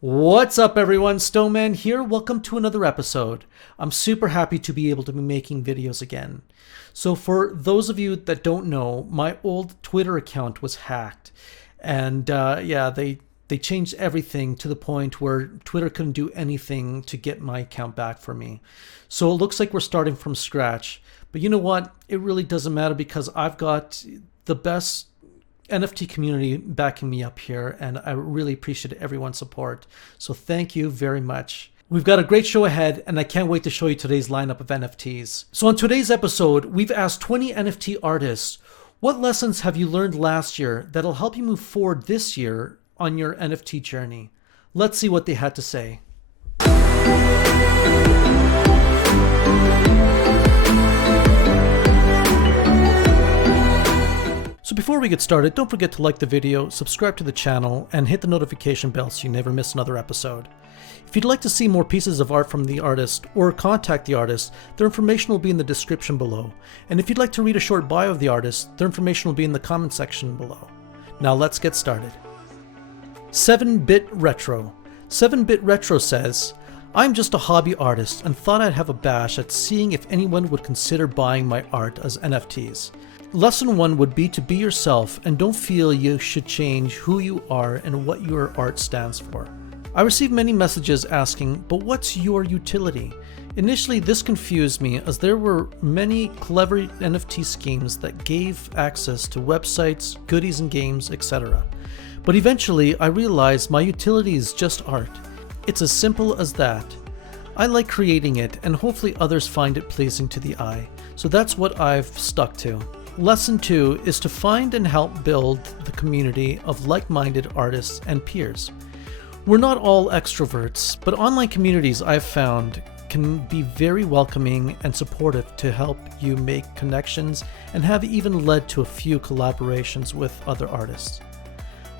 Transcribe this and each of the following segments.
What's up everyone, Stoeman here. Welcome to another episode. I'm super happy to be able to be making videos again. So for those of you that don't know, my old Twitter account was hacked. And they changed everything to the point where Twitter couldn't do anything to get my account back for me. So it looks like we're starting from scratch. But you know what? It really doesn't matter because I've got the best NFT community backing me up here, and I really appreciate everyone's support. So thank you very much. We've got a great show ahead, and I can't wait to show you today's lineup of NFTs. So on today's episode, we've asked 20 NFT artists, what lessons have you learned last year that'll help you move forward this year on your NFT journey? Let's see what they had to say. So before we get started, don't forget to like the video, subscribe to the channel, and hit the notification bell so you never miss another episode. If you'd like to see more pieces of art from the artist or contact the artist, their information will be in the description below. And if you'd like to read a short bio of the artist, their information will be in the comment section below. Now let's get started. 7-Bit Retro. 7-Bit Retro says, I'm just a hobby artist and thought I'd have a bash at seeing if anyone would consider buying my art as NFTs. Lesson 1 would be to be yourself and don't feel you should change who you are and what your art stands for. I received many messages asking, but what's your utility? Initially this confused me as there were many clever NFT schemes that gave access to websites, goodies and games, etc. But eventually I realized my utility is just art. It's as simple as that. I like creating it and hopefully others find it pleasing to the eye. So that's what I've stuck to. Lesson 2 is to find and help build the community of like-minded artists and peers. We're not all extroverts, but online communities I've found can be very welcoming and supportive to help you make connections and have even led to a few collaborations with other artists.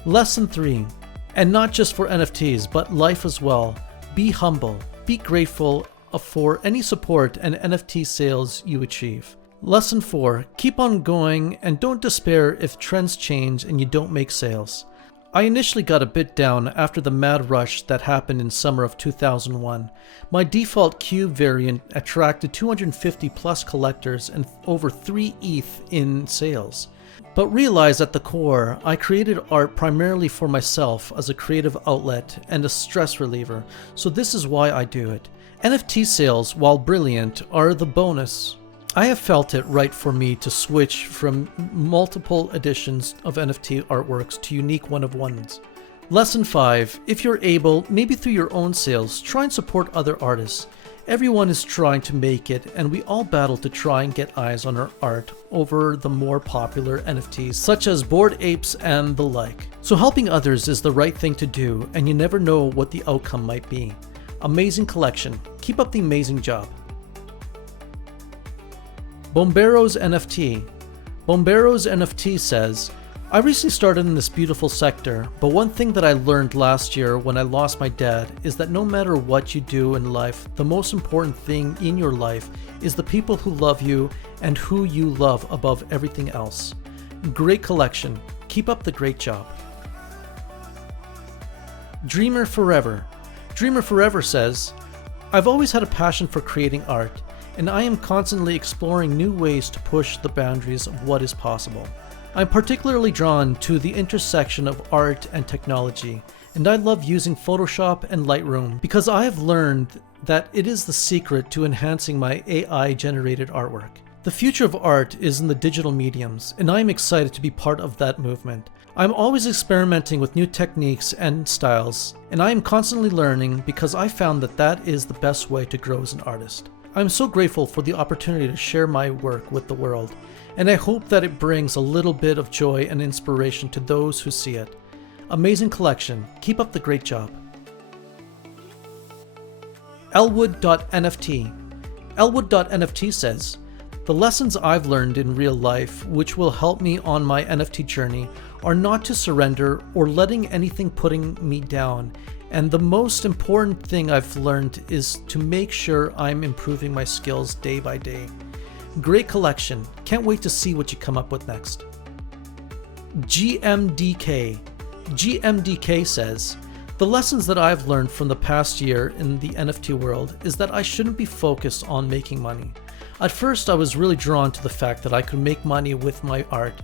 Lesson 3, and not just for NFTs, but life as well. Be humble, be grateful for any support and NFT sales you achieve. Lesson 4, keep on going and don't despair if trends change and you don't make sales. I initially got a bit down after the mad rush that happened in summer of 2001. My default cube variant attracted 250 plus collectors and over 3 ETH in sales. But realized at the core, I created art primarily for myself as a creative outlet and a stress reliever, so this is why I do it. NFT sales, while brilliant, are the bonus. I have felt it right for me to switch from multiple editions of NFT artworks to unique one-of-ones. Lesson 5, if you're able, maybe through your own sales, try and support other artists. Everyone is trying to make it, and we all battle to try and get eyes on our art over the more popular NFTs, such as Bored Apes and the like. So helping others is the right thing to do, and you never know what the outcome might be. Amazing collection. Keep up the amazing job. Bomberos NFT. Bomberos NFT says, I recently started in this beautiful sector, but one thing that I learned last year when I lost my dad is that no matter what you do in life, the most important thing in your life is the people who love you and who you love above everything else. Great collection. Keep up the great job. Dreamer Forever. Dreamer Forever says, I've always had a passion for creating art, and I am constantly exploring new ways to push the boundaries of what is possible. I'm particularly drawn to the intersection of art and technology, and I love using Photoshop and Lightroom because I have learned that it is the secret to enhancing my AI-generated artwork. The future of art is in the digital mediums, and I am excited to be part of that movement. I'm always experimenting with new techniques and styles, and I am constantly learning because I found that that is the best way to grow as an artist. I'm so grateful for the opportunity to share my work with the world, and I hope that it brings a little bit of joy and inspiration to those who see it. Amazing collection. Keep up the great job. Elwood.NFT. Elwood.NFT says, the lessons I've learned in real life, which will help me on my NFT journey, are not to surrender or letting anything putting me down. And the most important thing I've learned is to make sure I'm improving my skills day by day. Great collection. Can't wait to see what you come up with next. GMDK. GMDK says, The lessons that I've learned from the past year in the NFT world is that I shouldn't be focused on making money. At first, I was really drawn to the fact that I could make money with my art,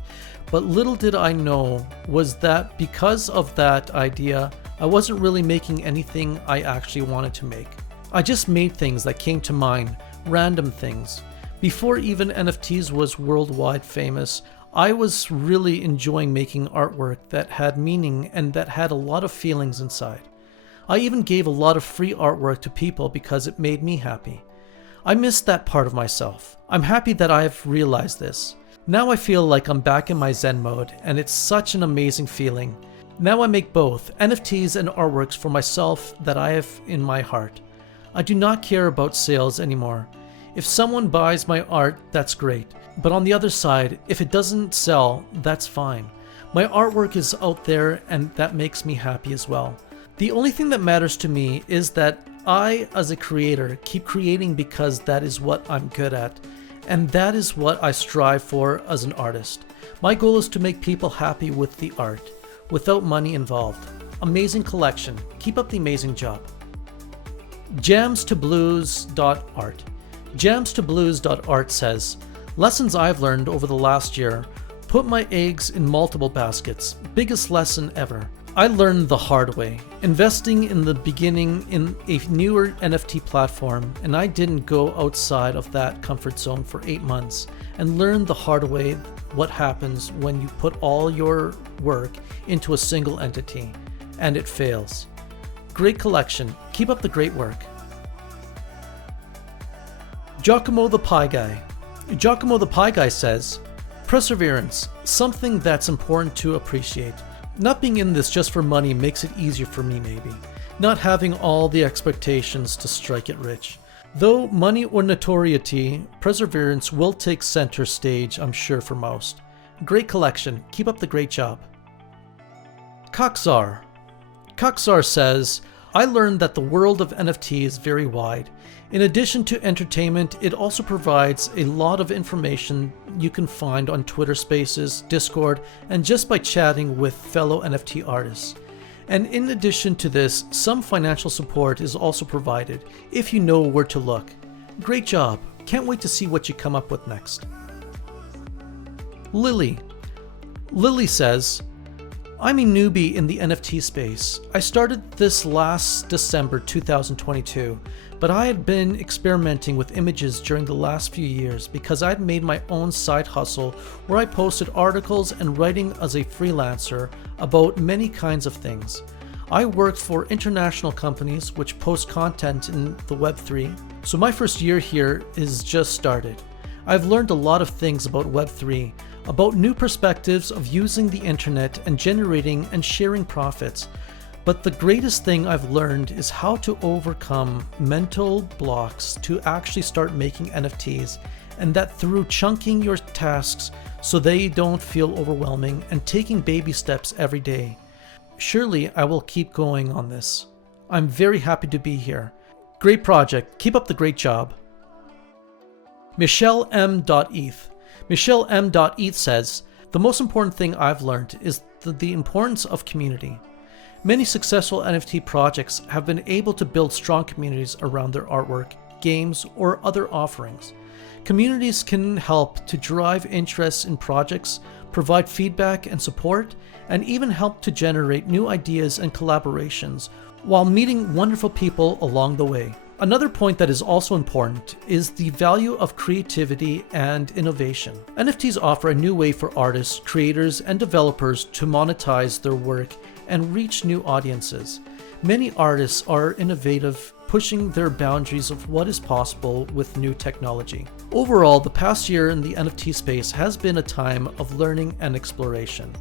but little did I know was that because of that idea, I wasn't really making anything I actually wanted to make. I just made things that came to mind, random things. Before even NFTs was worldwide famous, I was really enjoying making artwork that had meaning and that had a lot of feelings inside. I even gave a lot of free artwork to people because it made me happy. I missed that part of myself. I'm happy that I have realized this. Now I feel like I'm back in my Zen mode, and it's such an amazing feeling. Now I make both NFTs and artworks for myself that I have in my heart. I do not care about sales anymore. If someone buys my art, that's great. But on the other side, if it doesn't sell, that's fine. My artwork is out there and that makes me happy as well. The only thing that matters to me is that I, as a creator, keep creating because that is what I'm good at. And that is what I strive for as an artist. My goal is to make people happy with the art, without money involved. Amazing collection. Keep up the amazing job. 𝐆𝐦𝐝𝐻.art. 𝐆𝐻.art says, lessons I've learned over the last year. Put my eggs in multiple baskets. Biggest lesson ever. I learned the hard way. Investing in the beginning in a newer NFT platform, and I didn't go outside of that comfort zone for 8 months and learned the hard way what happens when you put all your work into a single entity and it fails. Great collection. Keep up the great work. Giacomo the Pie Guy. Giacomo the Pie Guy says, perseverance, something that's important to appreciate. Not being in this just for money makes it easier for me maybe. Not having all the expectations to strike it rich. Though money or notoriety, perseverance will take center stage, I'm sure, for most. Great collection. Keep up the great job. Coxar. Coxar says, I learned that the world of NFT is very wide. In addition to entertainment, it also provides a lot of information you can find on Twitter Spaces, Discord, and just by chatting with fellow NFT artists. And in addition to this, some financial support is also provided, if you know where to look. Great job. Can't wait to see what you come up with next. Lily. Lily says, I'm a newbie in the NFT space. I started this last December 2022, but I had been experimenting with images during the last few years because I'd made my own side hustle where I posted articles and writing as a freelancer about many kinds of things. I worked for international companies which post content in the Web3, so my first year here is just started. I've learned a lot of things about Web3, about new perspectives of using the internet and generating and sharing profits. But the greatest thing I've learned is how to overcome mental blocks to actually start making NFTs, and that through chunking your tasks so they don't feel overwhelming and taking baby steps every day. Surely I will keep going on this. I'm very happy to be here. Great project. Keep up the great job. Michelle M.eth. Michelle M.eth says, the most important thing I've learned is the importance of community. Many successful NFT projects have been able to build strong communities around their artwork, games, or other offerings. Communities can help to drive interest in projects, provide feedback and support, and even help to generate new ideas and collaborations while meeting wonderful people along the way. Another point that is also important is the value of creativity and innovation. NFTs offer a new way for artists, creators, and developers to monetize their work and reach new audiences. Many artists are innovative, pushing their boundaries of what is possible with new technology. Overall, the past year in the NFT space has been a time of learning and exploration.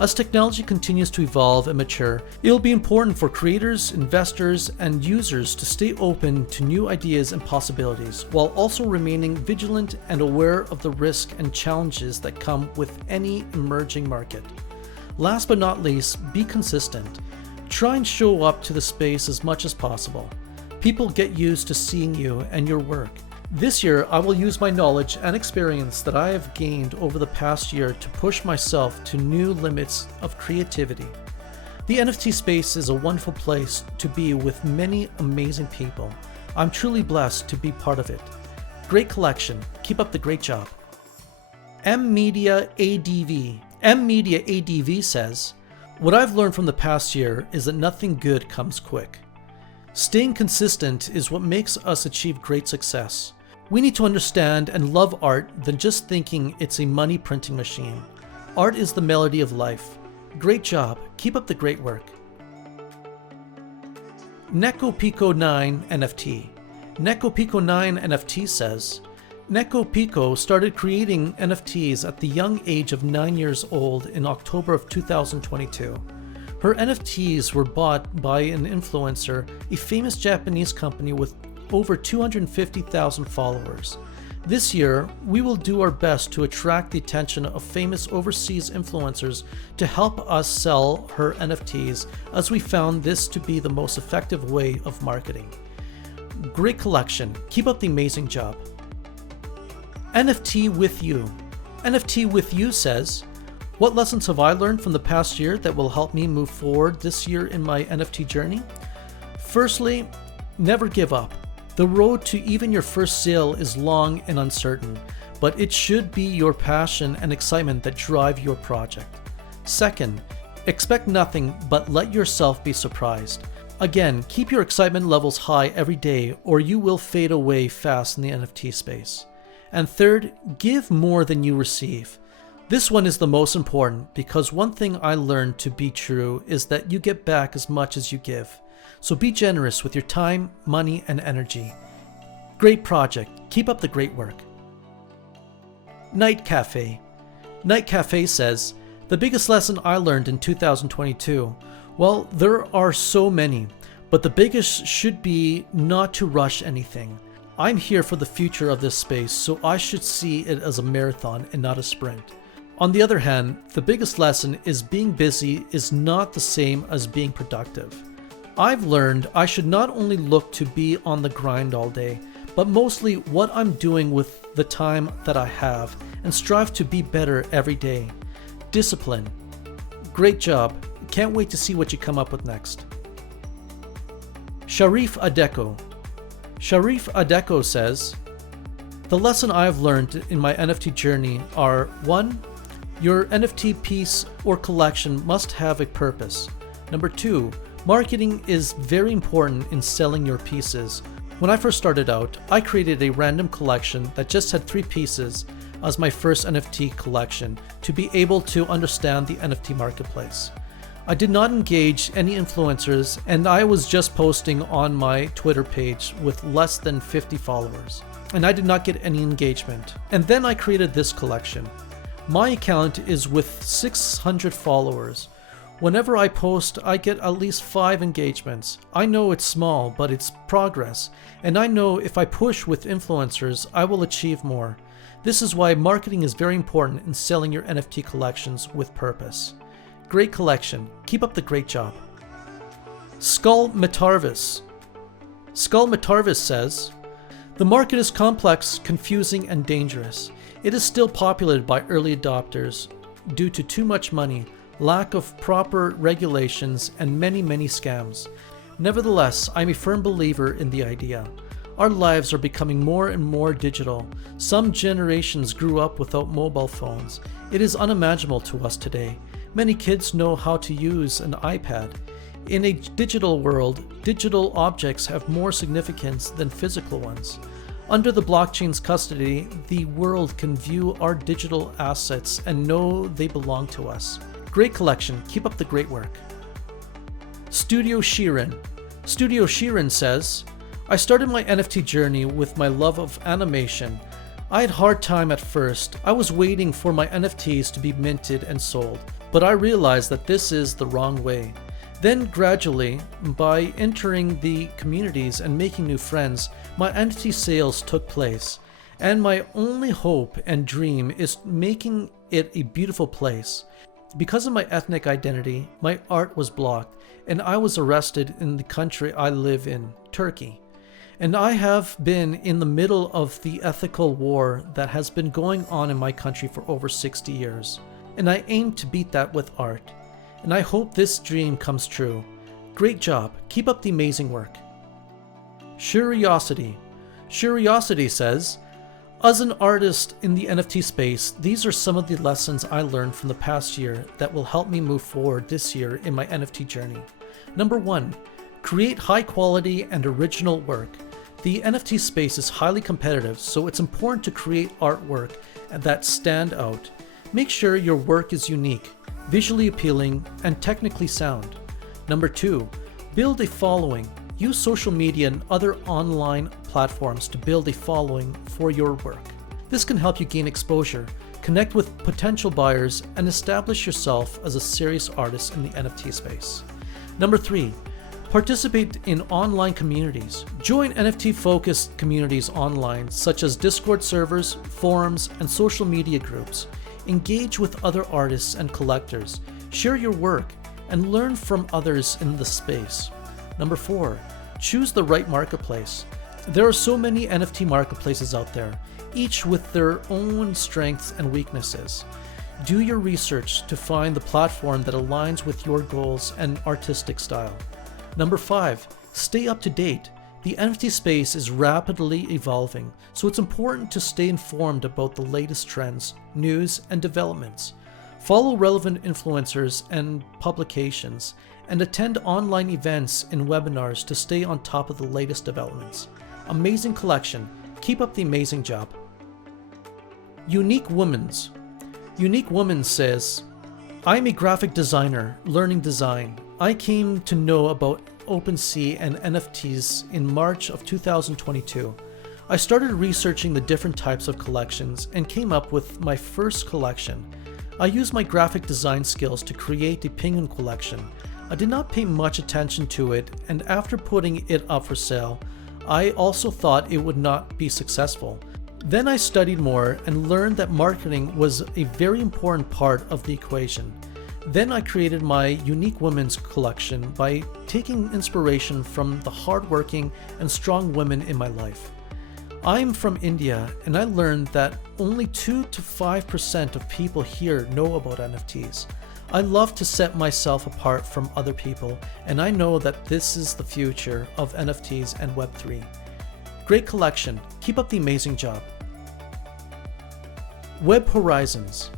As technology continues to evolve and mature, it'll be important for creators, investors, and users to stay open to new ideas and possibilities, while also remaining vigilant and aware of the risk and challenges that come with any emerging market. Last but not least, be consistent. Try and show up to the space as much as possible. People get used to seeing you and your work. This year, I will use my knowledge and experience that I have gained over the past year to push myself to new limits of creativity. The NFT space is a wonderful place to be with many amazing people. I'm truly blessed to be part of it. Great collection. Keep up the great job. Media ADV. Media ADV says, "What I've learned from the past year is that nothing good comes quick. Staying consistent is what makes us achieve great success. We need to understand and love art than just thinking it's a money printing machine. Art is the melody of life. Great job. Keep up the great work." Neko Pico 9 NFT. Neko Pico 9 NFT says, Neko Pico started creating NFTs at the young age of 9 years old in October of 2022. Her NFTs were bought by an influencer, a famous Japanese company with over 250,000 followers. This year, we will do our best to attract the attention of famous overseas influencers to help us sell her NFTs, as we found this to be the most effective way of marketing. Great collection. Keep up the amazing job. NFT With You. NFT With You says, "What lessons have I learned from the past year that will help me move forward this year in my NFT journey? Firstly, never give up. The road to even your first sale is long and uncertain, but it should be your passion and excitement that drive your project. Second, expect nothing but let yourself be surprised. Again, keep your excitement levels high every day or you will fade away fast in the NFT space. And third, give more than you receive. This one is the most important because one thing I learned to be true is that you get back as much as you give. So be generous with your time, money, and energy. Great project. Keep up the great work." Night Cafe. Night Cafe says, "The biggest lesson I learned in 2022, well, there are so many, but the biggest should be not to rush anything. I'm here for the future of this space, so I should see it as a marathon and not a sprint. On the other hand, the biggest lesson is being busy is not the same as being productive. I've learned I should not only look to be on the grind all day, but mostly what I'm doing with the time that I have and strive to be better every day. Discipline. Great job. Can't wait to see what you come up with next." Sharif Adecco. Sharif Adecco says, "The lesson I've learned in my NFT journey are 1. Your NFT piece or collection must have a purpose. 2. Marketing is very important in selling your pieces. When I first started out, I created a random collection that just had 3 pieces as my first NFT collection to be able to understand the NFT marketplace. I did not engage any influencers and I was just posting on my Twitter page with less than 50 followers. And I did not get any engagement. And then I created this collection. My account is with 600 followers. Whenever I post, I get at least 5 engagements. I know it's small, but it's progress. And I know if I push with influencers, I will achieve more. This is why marketing is very important in selling your NFT collections with purpose. Great collection. Keep up the great job." Skullmitarvis. Skullmitarvis says, "The market is complex, confusing, and dangerous. It is still populated by early adopters due to too much money, lack of proper regulations, and many scams. Nevertheless, I'm a firm believer in the idea. Our lives are becoming more and more digital. Some generations grew up without mobile phones. It is unimaginable to us today. Many kids know how to use an iPad. In a digital world, digital objects have more significance than physical ones. Under the blockchain's custody, the world can view our digital assets and know they belong to us. Great collection. Keep up the great work." Studio Sheeran. Studio Sheeran says, "I started my NFT journey with my love of animation. I had a hard time at first. I was waiting for my NFTs to be minted and sold, but I realized that this is the wrong way. Then gradually, by entering the communities and making new friends, my NFT sales took place. And my only hope and dream is making it a beautiful place. Because of my ethnic identity, my art was blocked, and I was arrested in the country I live in, Turkey. And I have been in the middle of the ethical war that has been going on in my country for over 60 years. And I aim to beat that with art. and I hope this dream comes true. Great job. Keep up the amazing work. Curiosity says, as an artist in the NFT space, these are some of the lessons I learned from the past year that will help me move forward this year in my NFT journey. Number 1, create high quality and original work. The NFT space is highly competitive, so it's important to create artwork that stand out. Make sure your work is unique, visually appealing, and technically sound. Number 2, build a following. Use social media and other online platforms to build a following for your work. This can help you gain exposure, connect with potential buyers, and establish yourself as a serious artist in the NFT space. Number 3, participate in online communities. Join NFT-focused communities online, such as Discord servers, forums, and social media groups. Engage with other artists and collectors. Share your work and learn from others in the space. Number 4, choose the right marketplace. There are so many NFT marketplaces out there, each with their own strengths and weaknesses. Do your research to find the platform that aligns with your goals and artistic style. Number 5, stay up to date. The NFT space is rapidly evolving, so it's important to stay informed about the latest trends, news, and developments. Follow relevant influencers and publications, and attend online events and webinars to stay on top of the latest developments. Amazing collection. Keep up the amazing job. Unique Woman says, I'm a graphic designer learning design. I came to know about OpenSea and NFTs in March of 2022. I started researching the different types of collections and came up with my first collection. I used my graphic design skills to create a penguin collection. I did not pay much attention to it, and after putting it up for sale, I also thought it would not be successful. Then I studied more and learned that marketing was a very important part of the equation. Then I created my Unique Women's collection by taking inspiration from the hardworking and strong women in my life. I'm from India, and I learned that only 2 to 5% of people here know about NFTs. I love to set myself apart from other people, and I know that this is the future of NFTs and Web3. Great collection. Keep up the amazing job. Web Horizons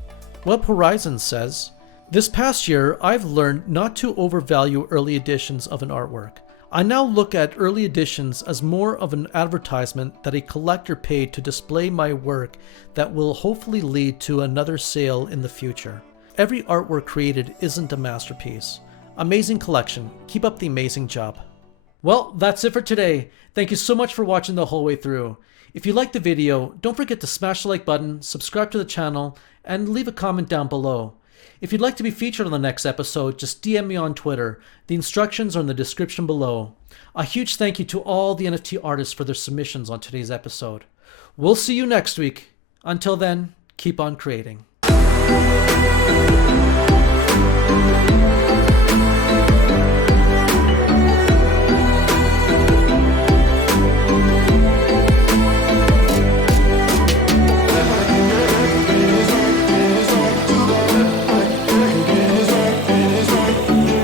says, this past year, I've learned not to overvalue early editions of an artwork. I now look at early editions as more of an advertisement that a collector paid to display my work that will hopefully lead to another sale in the future. Every artwork created isn't a masterpiece. Amazing collection. Keep up the amazing job. Well, that's it for today. Thank you so much for watching the whole way through. If you liked the video, don't forget to smash the like button, subscribe to the channel, and leave a comment down below. If you'd like to be featured on the next episode, just DM me on Twitter. The instructions are in the description below. A huge thank you to all the NFT artists for their submissions on today's episode. We'll see you next week. Until then, keep on creating.